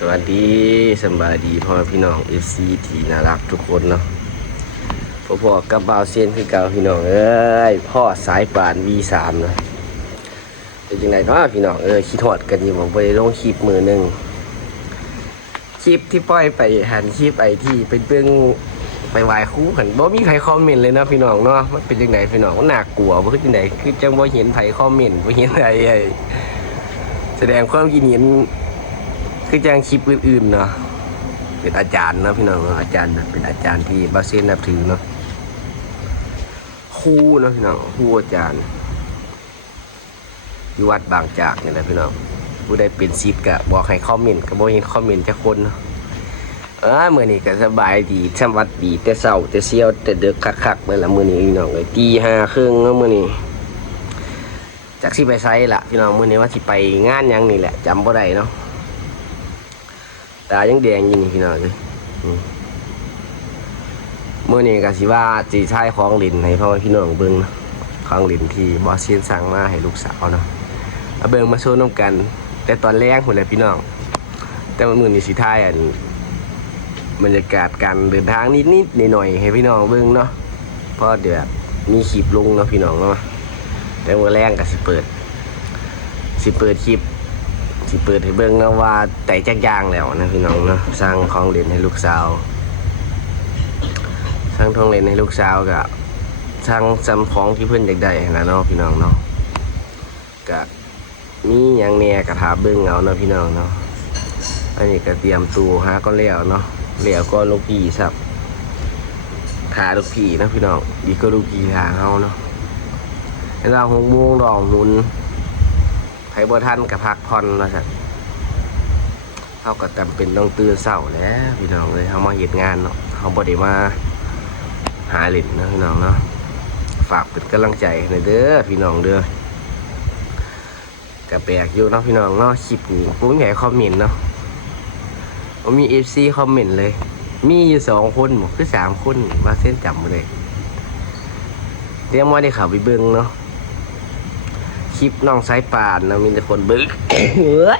สวัสดีสบายดีพ่อพี่น้อง FC ที่น่ารักทุกคนเนาะพ่อพ่อกับบ่าวเซียนคือเก่าพี่น้องเอ้ยพ่อสายป่าน V3 เนาะเป็นยังไงเนาะพี่น้องเอ้ยคิดฮอดกันอยู่บ่ไปลงคลิปมือหนึ่งคลิปที่ปล่อยไปหันคลิปไอที่เป็นเบื้องไปวายคู่หันบ่มีใครคอมเมนต์เลยนะพี่น้องเนาะมันเป็นยังไงพี่น้องมันน่ากลัวบ่คือจังไดคือจังบ่เห็นไผคอมเมนต์บ่เห็นอะไรแสดงความคิดเห็น คือจ้างคลิปอื่นๆเนาะเป็นอาจารย์นะพี่น้องอาจารย์เป็นอาจารย์ที่บาเซนนับถือเนาะครูนะพี่น้องครูอาจารย์อยู่วัดบางจากเนี่ยแหละพี่น้องผู้ใดเป็นซิทธิ์ก็บอกให้คอมเมนต์ก็บอกเห็นคอมเมนต์จากคนเนาะเออมื่อนี้ก็สบายดีสวัสดีแต่เช้าแต่เซียวแต่เด็กคักๆเมื่อละมื่อนี้พี่น้องเลยตีห้าครึ่งเมื่อนี้จากที่ไปไซส์ละพี่น้องมื่อนี้ว่าที่ไปงานยังนี่แหละจำบ่ได้เนาะ ตายังแดงอยู่นี่พี่น้องเลยเมื่อนี้ก็สิว่าจีใช้ของลินให้พ่อพี่น้องเบิ่งเนาะของลินที่บอสเซียนสั่งมาให้ลูกสาวเนาะเอาเบิ่งมาโชว์น้ำกัน แต่ตอนแรกหุ่นแหละพี่น้อง แต่วันมื้อนี้สิท้ายอันบรรยากาศการเดินทางนิดๆหน่อยๆให้พี่น้องเบิ่งเนาะเพราะเดี๋ยวมีคลิปลงเนาะพี่น้องเนาะแต่เมื่อแรงก็สิเปิด สิเปิดคลิป สิเปิดให้เบิ่งนะว่าแต่จักย่างแล้วนะพี่น้องเนาะสร้างของเล่นให้ลูกสาวสร้างทองเล่นให้ลูกสาวกับสร้างจำของที่เพื่อนอยากได้นะเนาะพี่น้องเนาะก็มีอย่างแน่กระถาเบิ่งเอาเนาะพี่น้องเนาะอันนี้ก็เตรียมตัวหาก็แล้วเนาะแล้วก็ลูกพี่สับขาลูกพี่นะพี่น้องดีก็ลูกพี่ทางเฮาเนาะเวลาหกโมงดอกหมุน ไผบ่ทันกับพักผ่อนว่าซั่นเฮาก็จำเป็นต้องตื่นเช้าแหล้วพี่น้องเอ้ยเฮามาเฮ็ดงานเนาะเฮาบ่ได้มาหาเล่นเนาะพี่น้องเนาะฝากเป็นกำลังใจให้เด้อพี่น้องเด้อก็แปลกอยู่เนาะพี่น้องเนาะคลิปนี้บ่มีใครคอมเมนต์เนาะบ่มี FC คอมเมนต์เลย มีอยู่สองคนบ่คือสามคนว่าเส้นจำบ่ได้เรียกว่าได้ข้าไปเบิ่งเนาะ คลิปน้องสายป่านนะมีแต่คนเบิ้งเฮ้ย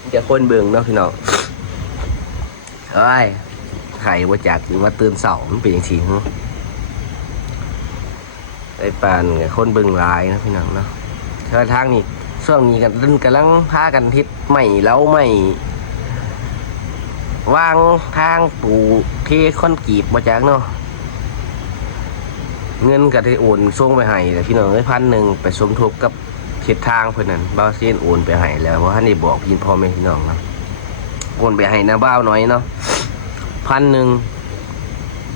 มีแต่คนเบิ้งเนาะพี่น้องเฮ้ยไข่ว่าจากถึงว่าตื่นเสามันเป็นอย่างสิงสายป่านกับคนเบิ้งลายนะพี่น้องเนาะเธอทางนี้ช่วงนี้กันเล่นกำลังพากันทิศใหม่แล้วใหม่วางทางปูเทคอนกรีตมาจากเนาะ เงินก็ได้โอนส่งไปให้แต่พี่น้องได้พันหนึ่งไปสมทบกับทิศทางเพื่อนนั้นบ้าวเซียนโอนไปให้แล้วว่าะท่านได้บอกพี่พ่อแม่พี่น้องเนาะโอนไปให้นะบ้าวน้อยเนาะพันหนึ่ง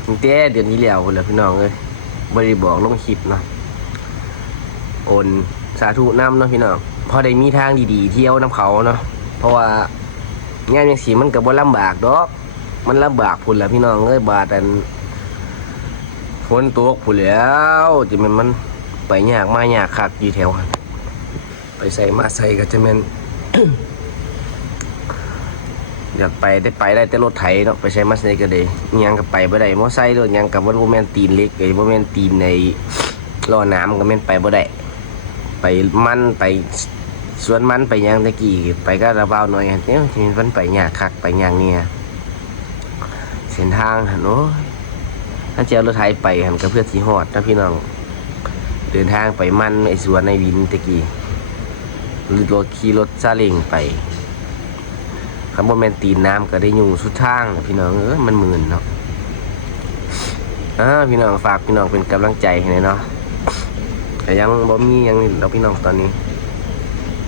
ตั้งแต่เดือนนี้แล้วพุ่นล้วพี่น้องเลยไม่ได้บอกลงคลิปเนาะโอนสาธุน้ำเนาะพี่น้องพอได้มีทางดีๆ เที่ยวน้ำเขาเนาะเพราะว่างานอย่างสีมันก็บ่ลำบากดอก มันลำบากพุ่นแหล้วพี่น้องเอ้ยบาทอัน ฝนตกผู้แล้วจะมันมันไปยากมายากคักอยู่แถว ไปใส่มาใส่ก็จะแมันอยากไปได้ไปได้แต่รถไถเนาะไปใช้มาใส่ก็ได้ยังก็ไปบ่ได้มอไซค์รถยังกับว่าบ่แม่นตีนเล็กไอ้บ่แม่นตีนในล้อน้ำก็แม่นไปบ่ได้ไปมันไปสวนมันไปยังตะกี้ไปก็ระเบาหน่อยเนี่ยมันไปยากคักไปยากเนี่ยเส้นทางหนโอ้ย ถ้าเจ้ารถไถไปหันก็เพื่อสีหอดนะพี่น้อง เดินทางไปมันไอสวนในวินตะกี้หรือรถขี่รถซาเล้งไปคำว่าแมนตีนน้ำก็ได้อยู่สุดทางนะพี่น้องเออมันหมื่นเนาะอ่าพี่น้องฝากพี่น้องเป็นกำลังใจให้หน่อยเนาะแต่ยังบ่มียังเราพี่น้องตอนนี้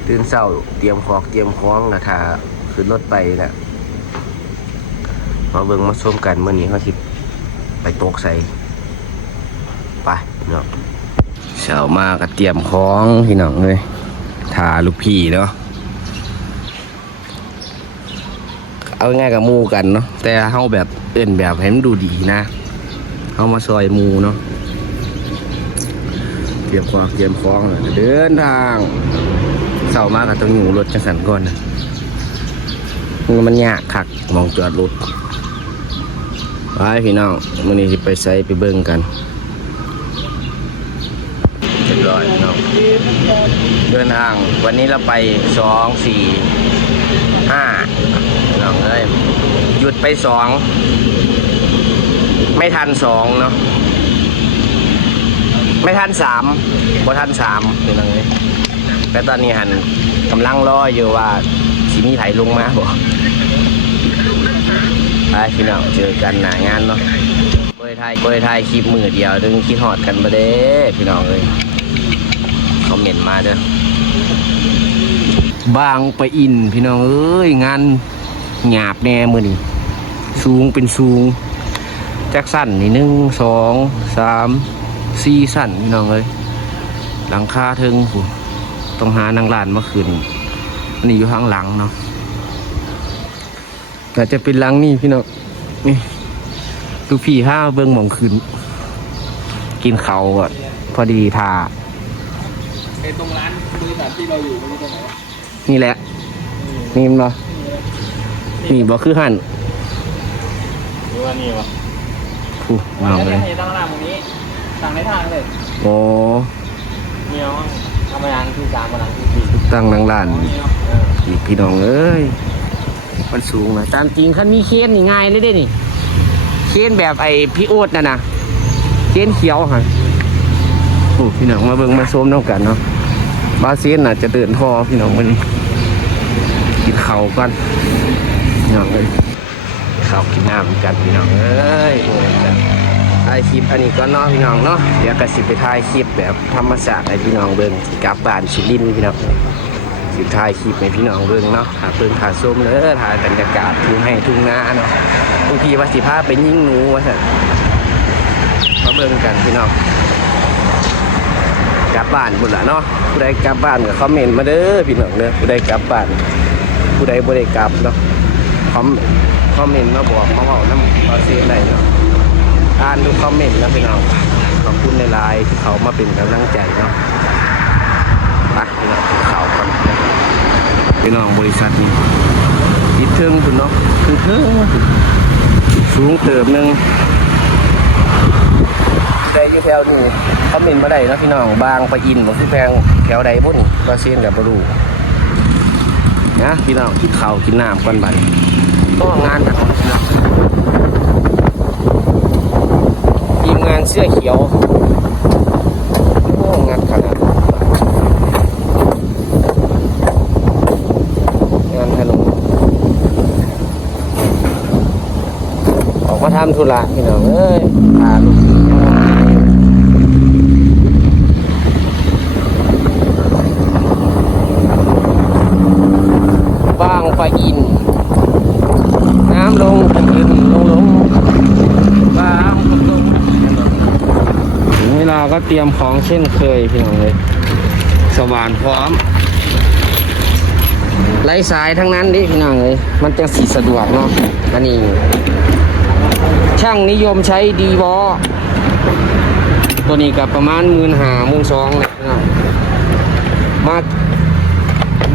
ตื่นเช้าเตรียมของเตรียมของนะถ้าขึ้นรถไปนะมาเบิ่งมาชมกันเมื่อนี้เขาสิ ไปตกใส่ไปเนาะเช้ามาก็เตรียมของพี่น้องเลยทาลูกพี่เนาะเอาง่ายกับมูกันเนาะแต่เฮาแบบเอื่นแบบให้มันดูดีนะเฮามาซอยมูเนาะเตรียมของเตรียมของแล้วก็เดินทางเช้ามาก็ต้องอยู่รถจังสันก่อนนะมันยากคักมองจอดรถ ไปพี่น้องมื้อนี้สิไปใส่ไปเบิ่งกันเรียบร้อยน้องเดินทางวันนี้เราไปสองสี่ห้าลองเลยหยุดไปสองไม่ทันสองเนาะไม่ทันสามพอทันสามเป็นยังไงแต่ตอนนี้หันกำลังรออยู่ว่าสิมีไผลงมาบ่ ไปพี่น้องเจอกันหนางานเนาะบริไทยบริไทยคลิปมือเดียวดึงคิดหอดกันมาเด้พี่น้องเลยคอมเมนต์มาเด้อบางไปอินพี่น้องเอ้ยงานหยาบแน่มือนี่สูงเป็นสูงแจ็คสั้นนี่หนึ่งสองสามสี่สั้นพี่น้องเลยหลังคาเทิงต้องหานางลานมาขึ้นนนี้อยู่ข้างหลังเนาะ แต่จะเป็นหลังนี่พี่น้องนี่ลูกพี่ห้าเบิ้งหมองขึ้น กินเขาวอะพอดีทาไอ้ตรงร้านบริษัทที่เราอยู่ไม่รู้ตรงไหนวะนี่แหละ นี่มันบ่นี่บ่คือหันหรือว่านี่วะผู้ว่าเอาจะเลยให้ตั้งร้านตรงนี้สั่งในทางเลยโอ้เนียวทำงานที่สามวันที่สี่ตั้งนางลานนี่เนาะเออ อีกพี่น้องเอ้ย มันสูงนะตามจริงคันมีเคนนี่ง่ายเลยเด้นี่เคนแบบไอ้พี่โอ๊ตน่ะนะเคนเขียวฮะโอ้พี่น้องมาเบิ่งมาชมน้ำกันเนาะบาเซียนน่ะจะเดินทอพี่น้องวันกินเขากันพี่น้องเลยข้าวกินน้ำกันพี่น้องเอ้ยโอ้ยถ่ายคลิปอันนี้ก็เนาะพี่น้องเนาะเดี๋ยวก็สิไปถ่ายคลิปแบบธรรมชาติให้พี่น้องเบิ่งกลับบ้านสุรินทร์พี่น้อง สิถ่ายคลิปให้พี่น้องเบิ่งเนาะหาเบิ่งหาส้มเด้อถ่ายบรรยากาศทุ่งให้ทุ่งนาเนาะบางทีว่าสิพาไปยิ่งหนูว่าซั่นมาเบิ่งกันพี่น้องกลับบ้านพุ่นล่ะเนาะผู้ใดกลับบ้านก็คอมเมนต์มาเด้อพี่น้องเด้อผู้ใดกลับบ้านผู้ใดบ่ได้กลับเนาะคอมคอมเมนต์มาบอกมาเว้านำบ่เสียได้เนาะอ่านดูคอมเมนต์นะพี่น้องขอบคุณในไลน์ที่เขามาเป็นกำลังใจเนาะไปพี่น้องกินข้า พี่น้องบริษัทนี้ติดเทิงคุณเนาะคือเทิงสูงเติมหนึ่งได้ยู่แถวนี้เขามินมาได้นะพี่น้องบางปะอินบ่คือแพงแถวใดพุ่นบาเซียนกับบรูนะพี่น้องกินข้าวกินน้ำก่อนบันี้ก็งานกันทีมงานเสื้อเขียวโอ้งานขนาด งานถนน ออกมาทำธุระพี่น้องเอ้ยพาลูกบางปะอิน น้ำลงขึ้นลงลงบางปะลงถึงเวลาก็เตรียมของเช่นเคยพี่น้องเลย สว่านพร้อมไร้สายทั้งนั้นดิพี่น้องเลย มันจะสีสะดวกเนาะอันนี้ ช่างนิยมใช้ดีวอตัวนี้กับประมาณหมื่นหาหมื่นสองเลยพี่น้องมา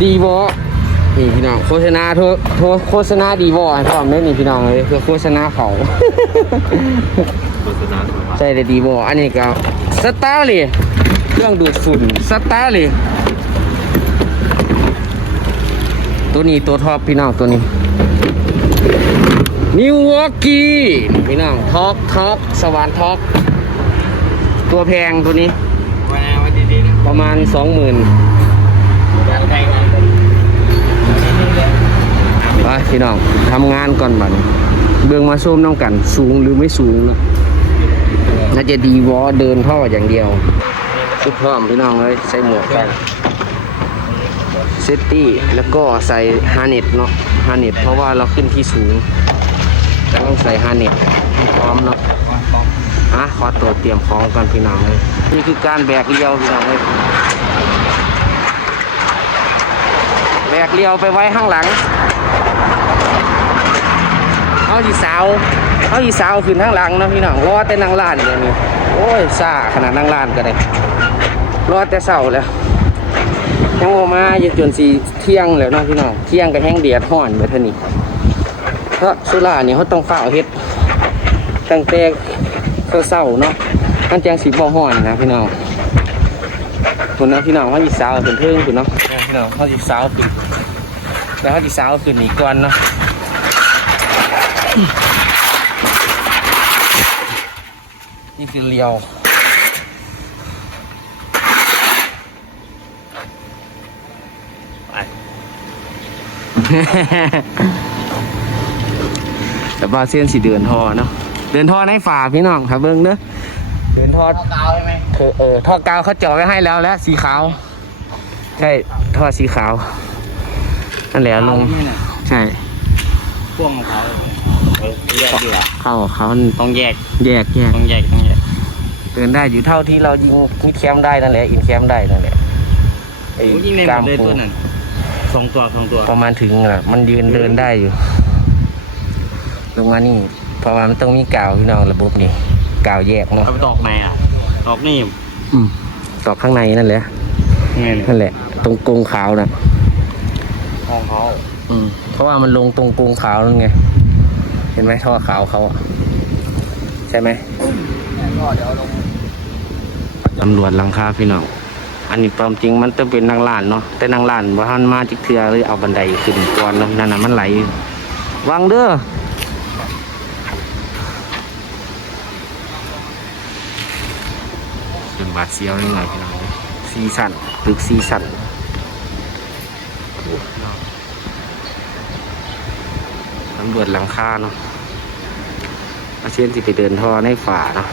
ดีวอนี่พี่น้องโฆษณาโทรโทรโฆษณาดีวอให้พร้อมเลยนี่พี่น้องเลยคือโฆษณาเขาโฆษณาถูกปะใช่เลยดีวออันนี้ก็สตาร์เลยเครื่องดูดฝุ่นสตาร์เลยตัวนี้ตัวท็อปพี่น้องตัวนี้ นิววอร์กี้พี่น้องท็อกท็อกสวรรค์ท็อกตัวแพงตัวนี้วันนี้วันดีๆนะประมาณสองหมื่นแรงแรงนะไปพี่น้องทำงานก่อนบัดนี้เบื้องมาส้มน้องกัน สูงหรือไม่สูงเนอะน่าจะดีวอเดินท่ออย่างเดียวชุดพร้อมพี่น้องเลยใส่หมวกกันเซฟตี้แล้วก็ใส่ฮาร์เน็ตเนาะฮาร์เน็ตเพราะว่าเราขึ้นที่สูง ต้องใส่ฮาเน็ตพร้อมเนาะอะขอตัวเตรียมของกันพี่น้องเลยนี่คือการแบกเลี้ยวพี่น้องเลยแบกเลี้ยวไปไว้ข้างหลังเอาสีสาวเอาสีสาวขึ้นข้างหลังนะพี่น้องรอแต่นางล้านเดี๋ยนี้โอ้ยซาขนาดนางล้านก็ได้รอแต่เสาแล้วยังโมมาอยู่จนสีเที่ยงแล้วนะพี่น้องเที่ยงก็แห้งเดียดห่อนไปท่านี้ เพราะสุรานี่เขาต้องเฝ้าเฮ็ดตั้งแต่เศร้าเนาะมันจังสีบ่ฮ้อนนะพี่น้องคุณนะพี่น้องเขาจีสาวเป็นเพิ่งคุณเนาะพี่น้องเขาจีสาวขึ้นแล้วเขาจีสาวขึ้นอีกก่อนเนาะนี่คือเลียว แต่ว่าเส้นสีเดินทอเนาะเดินทอในฝาพี่น้องครับเบิ้งเด้อเดินทอกาวใช่ไหมคือเออท่อกาวเขาเจาะไว้ให้แล้วและสีขาว ใช่ท่อสีขาวนั่นแหละลงไม่น่ะใช่พ่วงของเขาเออแยกดีกว่าเข้าเขาต้องแยกแยกแยกต้องแยกต้องแยกเดินได้อยู่เท่าที่เรายิงมิดแคมได้นั่นแหละอินแคมได้นั่นแหละไอ้โอ้ยิงในหมดเลยตัวนั้นสองตัวสองตัวประมาณถึงอะมันยืนเดินได้อยู่ ลงมานี่ เพราะว่ามันต้องมีกาวพี่น้องระบบนี่กาวแยกเนาะเอาไปตอกไหนอะตอกนี่อืมต่อข้างในนั่นแหละไงนั่นแหละ ตรงกรงขาวนะของเขาอืม เพราะว่ามันลงตรงกรงขาวนั่นไง เห็นไหมท่อขาวเขาอะใช่ไหมก็เดี๋ยวลงตำรวจหลังคาพี่น้อง อันนี้ความจริงมันต้องเป็นนางล้านเนาะ แต่นางล้านว่าท่านมาจิกเทือเลยเอาบันไดขึ้นก่อนเนาะนั่นน่ะมันไหลวางเด้อ เป็นบาดเสียวนิดหน่อยพี่น้องซีสันตึกซีสันตำรวจหลังคาเนาะอาเชียนสิไปเดินท่อในฝาเนาะ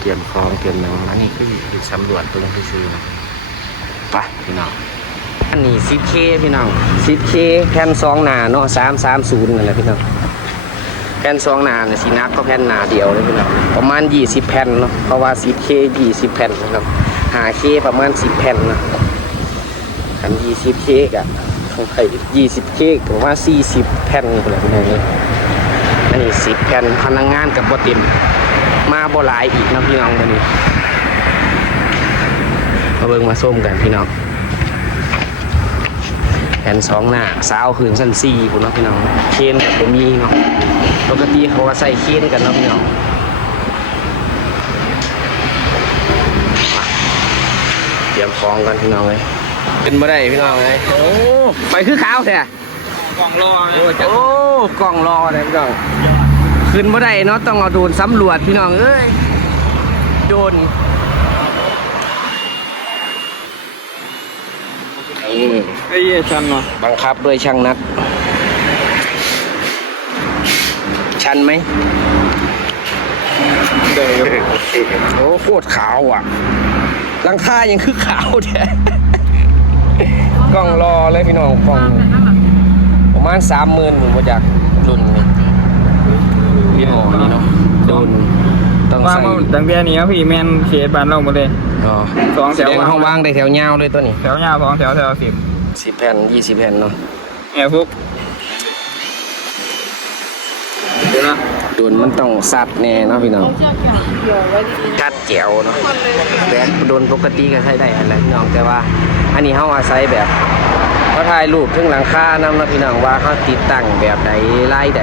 เตรียมคลองเตรียมหนังอันนี้คืออยู่สำรวจตรงที่ซื้อๆนะไปพี่น้องอันนี้ซิปเคพี่น้องซิปเคแผ่นซองหนาเนาะสามสามศูนย์นั่นแหละพี่น้อง ผ่นซองหนาเนี่ยสีนักก็แผ่นหนาเดียวเลยพี่น้องประมาณยี่สิบแผ่นเนาะเพราะว่าซิปเคยี่สิบแผ่นนะครับหาเคประมาณสิบแผ่นนะคันยี่สิบเคกะของใครยี่สิบเคกผมว่าสี่สิบแผ่นนี่แหละพี่น้องนี่อันนี้สิบแผ่นพนักงานกับบ่เต็มมาบ่หลายอีกนะพี่น้องวันนี้มาเบิ่งมาส้มกันพี่น้องแผ่นสองหน้าสาวคืนสั้นสี่พุ่นเนาะพี่น้องเคนกับมีเนาะ ปกติเขาก็ใส่เคนกันเนาะพี่น้องเตรียมฟองกันพี่น้องเลยเป็นบ่ได้พี่น้องเลยโอ้ไปคือขาวแท้กล่องรอโอ้โอ้กล่องรอเลยพี่น้องขึ้นบ่ได้เนาะต้องเอาโดรนสำรวจพี่น้องเอ้ยโดรนอืมไอ้เหี้ยชันเนาะบังคับด้วยช่างนัด ชันไหมเดี๋ยวโอ้โคตรขาวอะหลังคายังคือขาวแท้กล้องรอเลยพี่น้องกล้องประมาณสามหมื่นผมมาจากรุ่นนี้ยี่ห้อนี้เนาะโดนต้องวางใส่มาตั้งแต่นี้ครับพี่แมนเขตบ้านเราหมดเลยอ๋อสองแถแสวดงห้องว่างได้แถวยาวเลยตัวนี้ แถวยาวสองแถวแถวสิบสิบแผ่นยี่สิบแผ่นเนาะแอบฟุกเดี๋ยวนะ โดนมันต้องซัดแน่เนาะพี่น้องกัดแจ๋วเนาะแบบโดนปกติก็ใช้ได้อะไรพี่น้องแต่ว่า อันนี้เขาอาศัยแบบเขาถ่ายรูปถึงหลังคานำนะพี่น้องว่าเขาติดตั้งแบบใดไล่ใด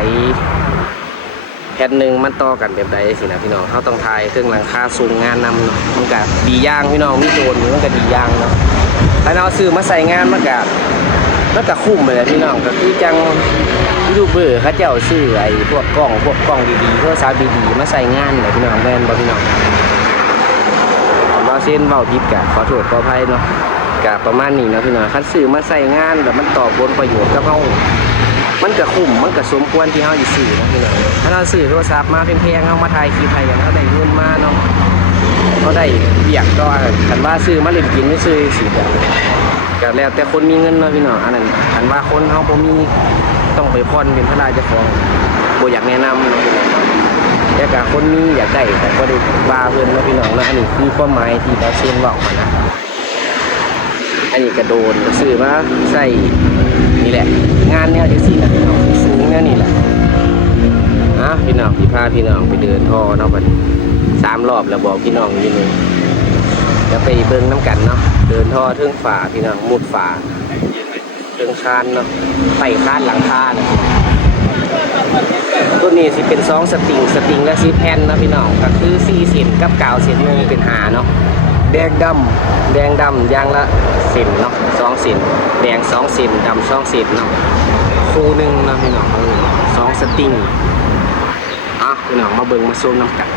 แผ่นหนึ่งมันต่อกันแบบใดสินะพี่น้องเขาต้องถ่ายถึงหลังคาสูงงานนำเนาะมันก็ดีย่างพี่น้องมีโดนมันก็ดีย่างเนาะถ้าเราซื้อมาใส่งานมันก็ มันก็คุ้มเลยพี่น้องก็คือจังยูทูบเบอร์เขาเจ้าซื้อไอ้พวกกล้องพวกกล้องดีๆโทรศัพท์ดีๆมาใส่งานเลยพี่น้องแม่นบ่พี่น้องเราเส้นเบาทิพย์กะขอโทษขออภัยเนาะกะประมาณนี้นะพี่น้องคันซื้อมาใส่งานแบบมันตอบผลประโยชน์กับเฮามันก็คุ้มมันก็สมควรที่เฮาสิซื้อนะพี่น้องถ้าเราซื้อโทรศัพท์มาแพงๆเฮามาถ่ายคลิปให้กันเฮาได้เงินมาเนาะ เฮาได้เบียกก็คันว่าซื้อมาเล่นกินไม่ซื้อสิแบบก็แล้วแต่คนมีเงินเนาะพี่น้องอันนั้นคันว่าคนเฮาบ่มีต้องไปพ่อนเป็นพระราชฟองบ่อยากแนะนำนะพี่น้องแต่กะคนมีอยากได้แต่ก็ได้ว่าเพิ่อนนาะพี่น้องนะอันนี้คือความหมายที่เราเช่นบอกมานะอันนี้กระโดนซื้อมาใส่นี่แหละ งานแนวจังซี่นะพี่น้องสูงแนวนี่แหละอะพี่น้องพี่พาพี่น้องไปเดินท่อเนาะบัด สามรอบแล้วบอกพี่น้องอยู่นี่จะไปเบิ่งน้ำกันเนาะเดินท่อเทิงฝาพี่น้องมุดฝาเชิงคานเนาะไต่คานหลังคาเนาะตัวนี้สิเป็นซองสติงสติงและซีแผ่นเนาะพี่น้องก็คือ4เส้นกับกาวเส้นนึงเป็นหาเนาะแดงดำแดงดำอยางละสินเนาะสองสินแดงสองสินดำสองสินเนาะคู่หนึ่งเนาะพี่น้องเออสองสติงอะพี่น้องมาเบิ่งมาซูมน้ำกัน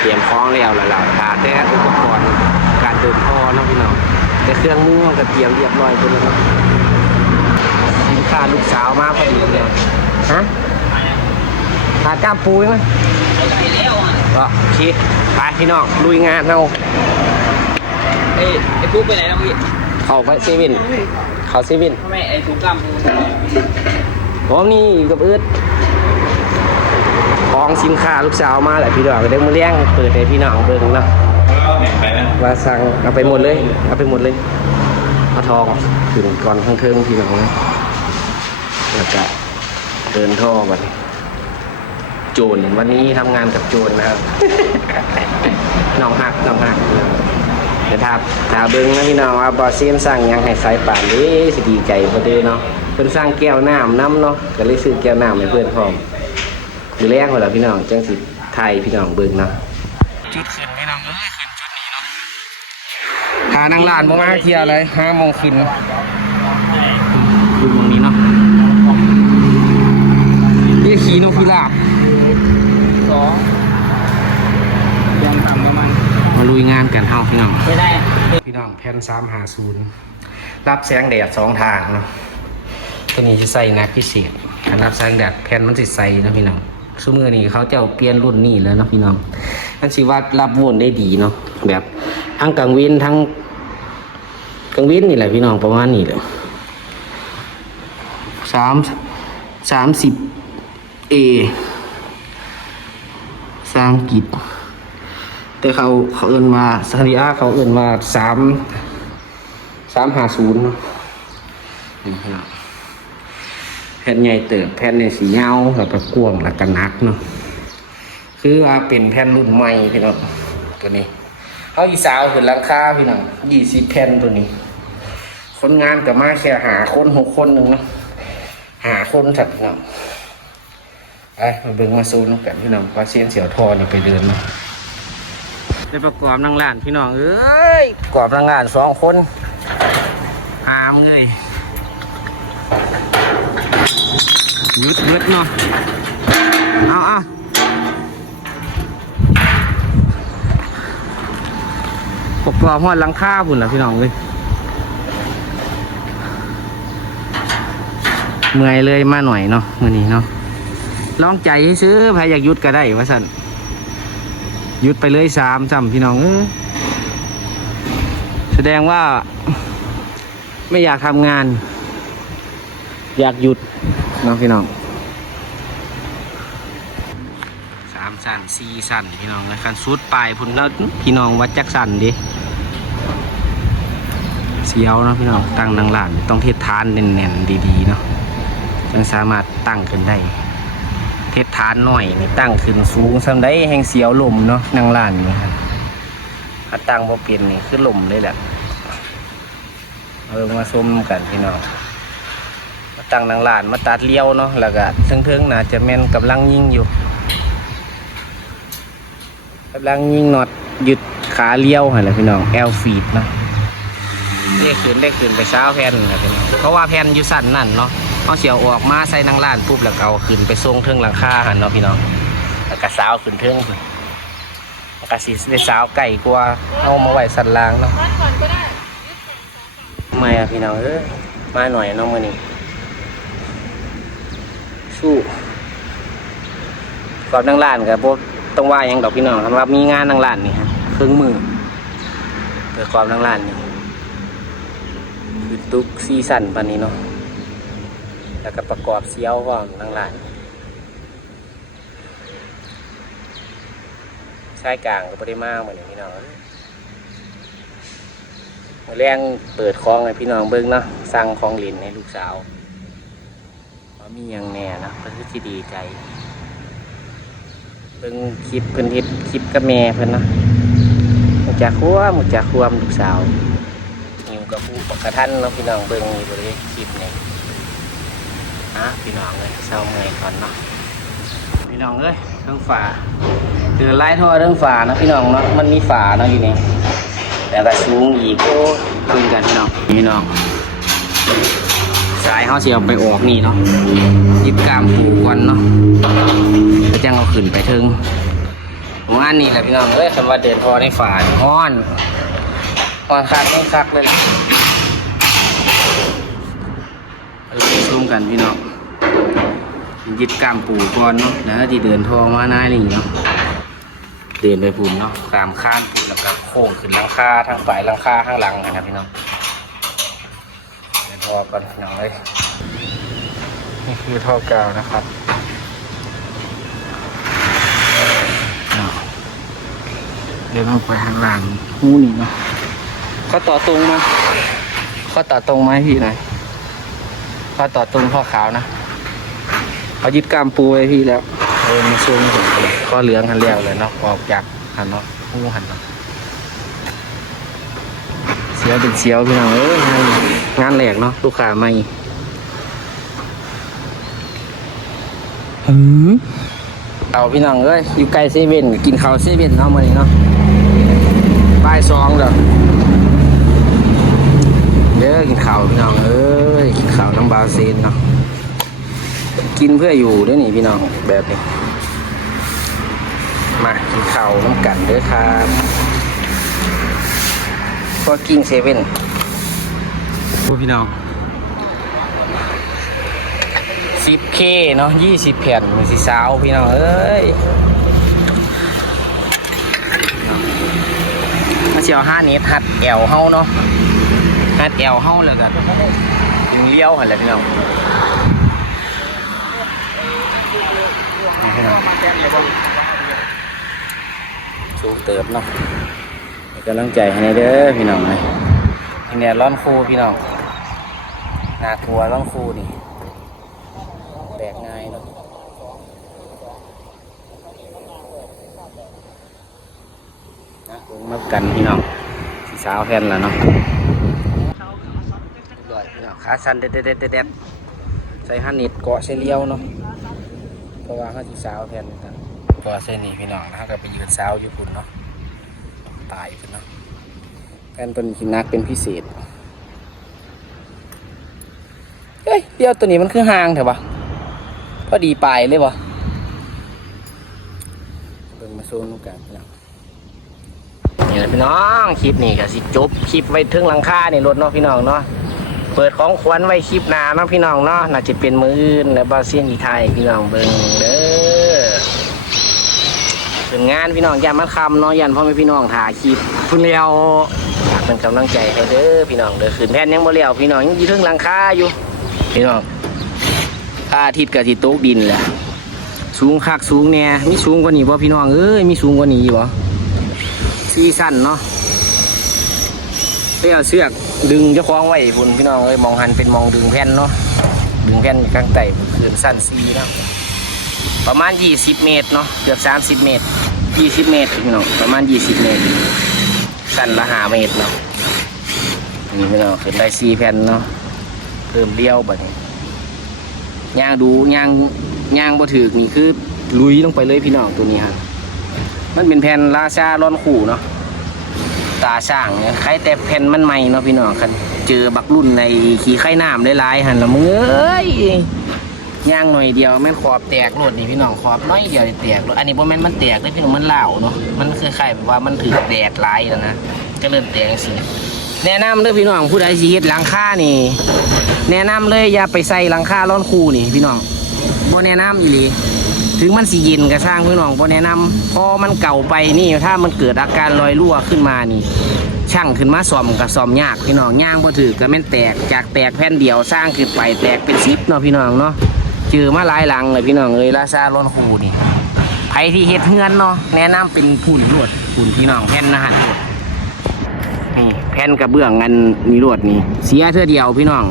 เตรียมพร้อมแล้วแล้วล่ะขาดแต่อุปกรณ์การเดินท่อเนาะพี่น้องแต่เครื่องมือมันก็เตรียมเรียบร้อยไปแล้วเนาะสินค้าลูกสาวมาพอดีเลยฮะขาดกล้ามปูไหมก็โอเคไปพี่น้องลุยงานเราเอ้ยไอ้ปุ๊กไปไหนแล้วพี่เข้าไปเซเว่นเข้าเซเว่นทำไมไอ้ถุงกล้ามปูผมนี่อยู่กับอึด ของสินค้าลูกสาวมาแหละพี่น้องเดี๋ยวมือเลี้ยงเปิดให้พี่น้องเบิ่งเนาะว่าสั่งเอาไปหมดเลย เอาไปหมดเลยเอาทองถึงก่อนข้างเทิงพี่น้องนะแล้วก็เดินท่อไปโจรวันนี้ทำงานกับโจรนะครับน้องหักน้องหักเดี๋ยวถ้าถ้าเบิ้งนะพี่น้องว่าบอสเซียนสั่งหยังให้สายป่านนี้สิดีใจพอดีเนาะเพิ่นสั่งแก้วน้ำน้ำเนาะก็เลยซื้อแก้วน้ำให้เพื่อนพร้อม มือแรกหมดแล้วพี่น้องจังสิไทยพี่น้องเบิ้งเนาะจุดขึ้นพี่น้องเอ้ยขึ้นจุดนี้เนาะหานั่งร้านบ่มาเที่ยวเลยห้าโมงขึ้นดูตรงนี้เนาะนี่ขี่นกพิราบสองยังต่ำประมาณมาลุยงานกันเฮาพี่น้องไม่ได้พี่น้องแผ่นสามหาศูนย์รับแสงแดดสองทางเนาะตัวนี้จะใส่นักพิเศษการรับแสงแดดแผ่นมันสิใสนะพี่น้อง ซูมือนี้เขาจะเอาเปลี่ยนรุ่นนี้แล้วเนาะพี่น้องมันสิว่ารับวนได้ดีเนาะแบบทั้งกลางวินทั้งกลางวินนี่แหละพี่น้องประมาณนี้เลยสามสามสิบเอสร้างกิจแต่เขาเขาเอื่นมาซาริอาเขาเอื่นมาสามสามหาศูนย์เนาะ ผ่นใหญ่เติบแผ่นในสีเงาแล้วก็กวางแล้วก็นักเนาะคือว่าเป็นแผ่นรุ่นใหม่พี่น้องตัวนี้เขาอีสาวขึ้นหลังคาพี่น้องยี่สิบแผ่นตัวนี้ คนงานกับมาแค่หาคนหกคนหนึ่งเนาะหาคนสัตว์พี่น้องไปมาเบิ่งมาโซนกันพี่น้องปลาเซียนเสียวทอนี่ไปเดินเนาะได้ประกอบนางลานพี่น้องเอ้ยประกอบนางลานสองคนหามเลย ยุดยุดเนาะเอาอาประกอบหอดลังคาพุ่นละพี่น้องเลยเมื่อยเลยมาหน่อยเนาะมื่อนี้เนาะลองใจให้ซื้อใครอยากหยุดก็ได้ว่าสันหยุดไปเลยสามจำพี่น้องเออแสดงว่าไม่อยากทำงาน อยากหยุด น้องพี่น้องสามสั่นสี่สั่นพี่น้องเลยคันสุดปลายพุ่นแล้วพี่น้องวัดจักสั่นดิเสียวเนาะพี่น้องตั้งนางหลานต้องเทศทานแน่นๆดีๆเนาะจึงสามารถตั้งขึ้นได้ เทศฐานหน่อยนี่ตั้งขึ้นสูงสำได้แห่งเสียวลมเนาะนางลานนี่ครับถ้าตั้งบ่เปลี่ยนนี่คือลมเลยแหละเออมาชมกันพี่น้อง ตั้งนางลานมาตัดเลี้ยวเนาะแล้วก็เทิงๆน่าจะแม่นกำลังยิงอยู่กำลังยิงน็อตยึดขาเลี้ยวหั่นแหละพี่น้องแอลฟีดเนาะเลขขึ้นเลขขึ้นไปเช้าแผ่นนะพี่น้องเพราะว่าแผ่นอยู่สั้นนั่นเนาะเอาเสียวออกมาใส่นางล้านปุ๊บแล้วก็เอาขึ้นไปทรงเทิงหลังคาหันเนาะพี่น้องแล้วก็สาวขึ้นเทิงพุ่นแล้วก็สิได้สาวไก่กว่าเอามาไว้สันล่างเนาะวัดก่อนก็ได้ไม่อะพี่น้องเอ้ยมาหน่อยน้องมือนี้ สู้กอบนางล้านกับพวกต้องว่ายังดอกพี่น้องสำหรับมีงานนางล้านนี่ฮะครึ่งมือเปิดกอบนางล้านนี่คือตุกซีสันปานนี้เนาะแล้วก็ประกอบเสียวพร้อมทั้งหลายชายกลางก็บ่ได้มากเหมือนพี่น้องแรงเปิดคลองให้พี่น้องเบิ่งเนาะสั่งของหลินให้ลูกสาว มีหยังแหน่นะเพิ่นคือสิดีใจเบิ่งคลิปเพิ่นเฮ็ดคลิปกับแม่เพิ่นนะมุจักควมมุจักควมลูกสาวอยู่กับผู้ปกกระทันเนาะพี่น้องเบิ่งนี่บ่ได้คลิปนี่นะพี่น้องเลยเศร้าเมื่อยก่อนเนาะพี่น้องเอ้ยเรื่องฝาคือไล่ท่อเรื่องฝานะพี่น้องเนาะมันมีฝาเนาะอยู่นี่แล้วก็สูงอีกโอ้คุยกันพี่น้องพี่น้อง สายเขาเสียไปออกนี่เนาะยึดกามปูก่อนเนาะแล้วจังเอาขึ้นไปถึงผมว่านี่แหละพี่น้องเอ้ยคำว่าเดินพอในฝานี่ฮ้อนฮ้อนคักไม่คักเลยล่ะเอาไปซูมกันพี่น้องยึดกามปูก่อนเนาะแล้วที่เดินทอมาหน้านี่เนาะเดินไปพุ่นเนาะตามข้านพุ่นแล้วก็โค้งขึ้นลังคาทางฝ่ายลังคาข้างหลังนะครับพี่น้อง อก่อนพี่น้องเลยนี่คือท่อกาวนะครับเนาะเดินลงไปข้างหลังหูนี่เนาะเขาต่อตรงมาเขาต่อตรงไหมาให้พี่หน่อยเขาต่อตรงข้อขาวนะเขายึดกล้ามปูไว้พี่แล้วเออมีซุ้มก็เหลืองหันเลี้ยวเลยเนาะออกจากหันเนาะหูหันเนาะ เสียวเป็นเสียวพี่น้องเอ้ยงานงานแหลกเนาะลูกค้าใหม่หืมเอาพี่น้องเอ้ยอยู่ไกลเซเว่นกินข้าวเซเว่นเนาะมื้อนี้เนาะบ่ายสองเด้อเด้อกินข้าวพี่น้องเอ้ยกินข้าวน้ำบาเซนเนาะกินเพื่ออยู่ด้วยนี่พี่น้องแบบนี้มากินข้าวน้ำกันเด้อครับ พอกิ้งเซเว่นโอ้พี่น้องสิบเนาะยี่สิบแผ่นมันสิสาวพี่น้อง เอ้ยมาเชียวห้าเนตหัดแอวเฮาเนาะหัดแอวเฮาเลยกันถึงเลี้ยวหันแหละพี่น้องพี่น้องสูงเติบเนาะ กำลังใจให้เด้อพี่น้องนะนี่เนี่ยร้อนคูพี่น้องหนาทัวร้อนคูนี่แบกง่ายเนาะนะลงมากันพี่น้องสีสาวแผ่นแล้วเนาะลอยพี่น้องขาสั้นเด็ดเด็ดเด็ดเด็ดใส่ฮันนิดเกาะเสเลียวเนาะเพราะว่าเขาทีสาวแทนกันตัวเส้นนี้พี่น้องนะครับก็ไปยืนสาวอยู่คุณเนาะ ตายนะแฟนตัวนี้ที่นักเป็นพิเศษเฮ้ยเดียวตัวนี้มันคือหางเถอะปะพอดีปลายเลยวะเบิ่งมาโซนกลางพี่น้องนี่แหละพี่น้องคลิปนี้ก็สิจบคลิปไว้ถึงหลังคาในรถเนาะพี่น้องเนาะเปิดของขวัญไว้คลิปหน้าเนาะพี่น้องเนาะน่าจะเป็นมืออื่นแล้วบาเซียนอีไทยพี่น้องเบิ่งเด้อ เป็นงานพี่น้องยันมันคำเนาะยันพ่อแม่พี่น้องถ่ายคลิปพุ่นเลี้ยวฝากเป็นกำลังใจให้เด้อพี่น้องเด้อขืนแผ่นยังบ่เลี้ยวพี่น้องยังอยู่เทึงหลังคาอยู่ พี่น้องพระอาทิตย์กับที่ตกดินแหละสูงคักสูงแน่มีสูงกว่านี้บ่พี่น้องเอ้ยมีสูงกว่านี้บ่ซีซั่นเนาะเสียเสือกดึงเจ้าของไว้พุ่นพี่น้องเอ้ยมองหันเป็นมองดึงแผ่นเนาะดึงแผ่นข้างใต้คืนสั้นซีเนาะ ประมาณ 20 เมตรเนาะเกือบ 30 เมตร 20 เมตรพี่น้องประมาณ 20 เมตรสั้นละหาเมตรเนาะนี่พี่น้องขึ้นได้ซีแผ่นเนาะเพิ่มเลี้ยวบัดนี้ย่างดูย่างย่างบ่ถือนี่คือลุยลงไปเลยพี่น้องตัวนี้ครับมันเป็นแผ่นราชาร้อนขู่เนาะตาช่างเนี่ยใครแต่แผ่นมันใหม่เนาะพี่น้องคันเจอบักรุ่นในขี่ไข่น้ำหลายๆหันละมึงเอ้ย ย่างหน่อยเดียวแม่นขอบแตกรถนี่พี่น้องขอบน้อยเดียวแตกรถอันนี้บ่แม่นมันแตกเลยพี่น้องมันเหล่าเนาะมันคล้ายๆแบบว่ามันถือแดดหลายแล้วนะก็เริ่มแตกสิแนะนำเด้อพี่น้องผู้ใดสิเฮ็ดหลังคานี่ แนะนำเลยอย่าไปใส่หลังคาร้อนคูนี่พี่น้องบ่แนะนำอีหลีถึงมันสิเย็นก็สร้างพี่น้องบ่แนะนำพอมันเก่าไปนี่ถ้ามันเกิดอาการรอยรั่วขึ้นมานี่ช่างขึ้นมาซ่อมกับซ่อมยากพี่น้องย่างบ่ถือก็แม่นแตกจากแตกแผ่นเดียวสร้างขึ้นไปแตกเป็นซิปเนาะพี่น้องเนาะ จอมาหลายหลังเลยพี่น้องเอ้ยราซาล้นคูนี่ไผที่เฮ็ดเฮือนเนาะแนะนำเป็นพุ่นลวดพุ่นพี่น้องแผ่นนะฮะนี่แผ่นกระเบื้องอันนี้ลวดนี่เสียเทื่อเดียวพี่น้อง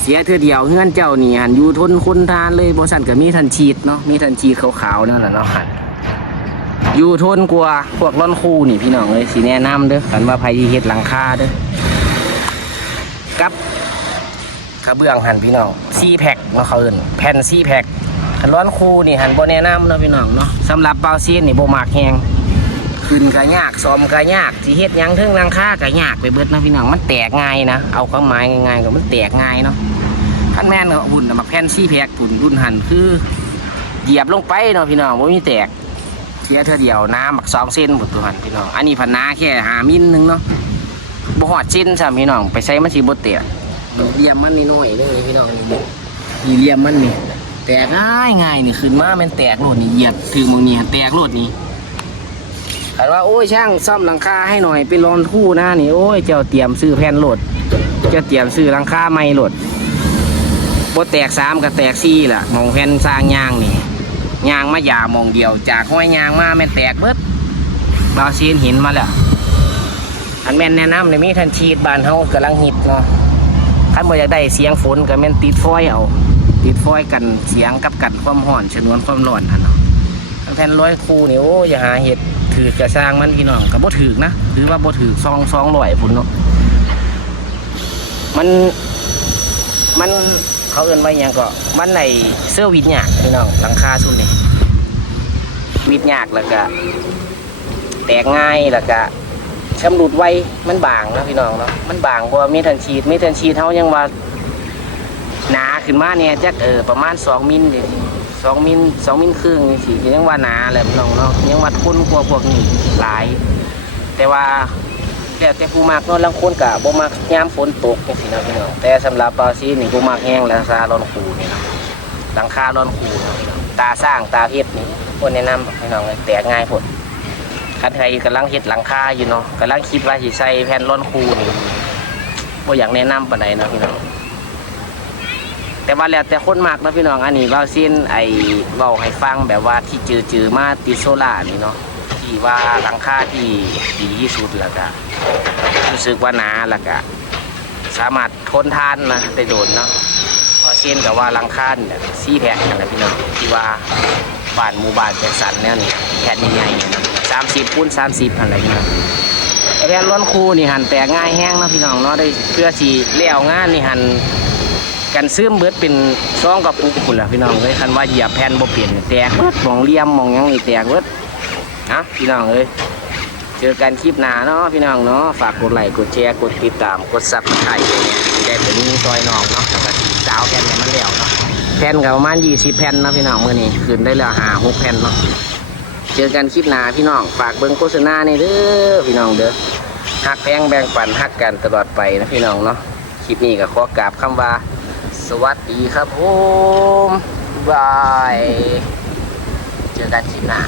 เสียเทื่อเดียวเฮือนเจ้านี่หันอยู่ทนคนทานเลยบริษัทก็มีทันชีดเนาะมีทันชีดขาวๆนั่นแหละเนาะหันอยู่ทนกว่าพวกร่อนคู่นี่พี่น้องเลยสีแนะนำเด้อกันว่าภัยที่เฮ็ดหลังคาเด้อกับ กระเบื้องหันพี่น้องซีแพ็คเนาะเขาเอิ้นแผ่นซีแพ็คคันร้อนคู่นี่หันบ่แนะนำเนาะพี่น้องเนาะสำหรับเบาซีนนี่บ่มากแฮงขึ้นก็ยากซ้อมก็ยากสิเฮ็ดยังเทิงหลังคาก็ยากไปเบิดนะพี่น้องมันแตกง่ายนะเอาเข้าไม้ง่ายๆก็มันแตกง่ายเนาะคันแม่นก็หุ่นน่ะมาแผ่นซี่แพกหุ่นรุ่นหันคือเหยียบลงไปเนาะพี่น้องบ่มีแตกเทียเท่าเดียวน้ำบักสองเส้นหมดตัวหันพี่น้องอันนี้พันนาแค่หามิลหนึงเนาะบ่ฮอดเส้นซ้ำพี่น้องไปใช้มันสิบ่แตก เหลี่ยมมันนี่น้อยเด้อพี่น้องนี่นี่เหลี่ยมมันนี่แตกง่ายง่ายนี่ขึ้นมาแม่นแตกโลดนี่เหยียบถึงตรงนี้แตกโลดนี่ถามว่าโอ้ยช่างซ่อมหลังคาให้หน่อยเป็นรอนคู่หน้านี่โอ้ยเจ้าเตรียมซื้อแผ่นโหลดเจ้าเตรียมซื้อหลังคาไม่โหลดบ่แตกสามกับแตกสี่ล่ะมองแผ่นสร้างยางนี่ยางมาหยามองเดียว จากห้อยยางมาแม่นแตกเบิดบาวซีนหินมาแล้วอันแม่นแนะนำในมีทันชีดบานเฮากำลังฮิตเนาะ คันบ่อยากได้เสียงฝนก็แม่นติดฟอยเอา ติดฟอยกันเสียงกับกันความร้อนชนวนความร้อนหั่นเนาะแผ่นร้อยคูนี่โอ้อย่าหาเห็ดถือกระสร้างมันพี่น้องกับบ่ถือกนะถือว่าบ่ถือซองซองร้อยพุ่นเนาะมันมันเขาเอิ้นว่าหยังก็มันในเสื้อวิดยากพี่น้องหลังคาสุดนี่วิดยากแล้วก็แตกง่ายแล้วก็ ชำรุดไวมันบางนะพี่น้องเนาะมันบางเพราะว่ามีทันชีดมีทันชีดเฮายังว่าหนาขึ้นมาเนี่ยจักเออประมาณ2มิลเด้สองมิลสองมิลครึ่งนี่สิยังว่าหนาแหละพี่น้องเนาะยังว่าทุนกว่าพวกนี้หลาย แต่ว่าแล้วแต่ผู้มักเนาะลางคนก็บ่มักยามฝนตกจังซี่นะพี่น้องแต่สำหรับบาซีนี่ผู้มักแห้งแล้วซาร้อนคูนี่นะหลังคาร้อนคูตาสร้างตาเพชรนี่คนแนะนำพี่น้องเลยแตกง่ายพด คันใครกำลังเฮ็ดหลังคาอยู่เนาะกำลังคิดว่าสิใส่แผ่นร้อนคูนี่บ่อยากแนะนำปานใดเนาะพี่น้องแต่ว่าแล้วแต่คนมากนะพี่น้องอันนี้เบาซินไอเบาให้ฟังแบบว่าที่จือจือๆมาติโซล่านี่เนาะที่ว่าหลังคาที่ดีที่สุดแล้วก็รู้สึกว่าหนาแล้วก็สามารถทนทานนะได้โดนเนาะเบาซินกับว่าหลังคาเนี่ยซี่แผ่นกันนะพี่น้องที่ว่า บ้านหมู่บ้านแจ็คสันเนี่ยนี่แผ่นใหญ่ๆสามสิบคูณสามสิบอะไรพี่น้องไอแผ่นล้วนคูนี่หันแตกง่ายแห้งนะพี่น้องเนาะได้เพื่อสีเลี้ยวงานนี่หันกันซึมเบิดเป็นซองกับปุกคุณล่ะพี่น้องเอ้ยคันว่าเหยียบแผ่นบ่เปลี่ยนแตกเบิดมองเลี่ยมมองยังนี่แตกเบิดนะพี่น้องเอ้ยเจอกันคลิปหน้าเนาะพี่น้องเนาะฝากกดไลค์กดแชร์กดติดตามกดซับสไครต์เนี่ยได้เป็นซอยน้องเนาะแล้วก็ดาวแผ่นเนี่ยมันแล้วเนาะ แผ่นก็ประมาณ20แผ่นนะพี่น้องมือนี้ขึ้นได้แล้วหาหกแผ่นเนาะเจอกันคลิปหน้าพี่น้องฝากเบิ้งโฆษณานี่เด้อพี่น้องเด้อหักแพงแบ่งปันหักกันตลอดไปนะพี่น้องเนาะคลิปนี้ก็ขอกราบคำว่า สวัสดีครับผมบาย เจอกันคลิปหน้า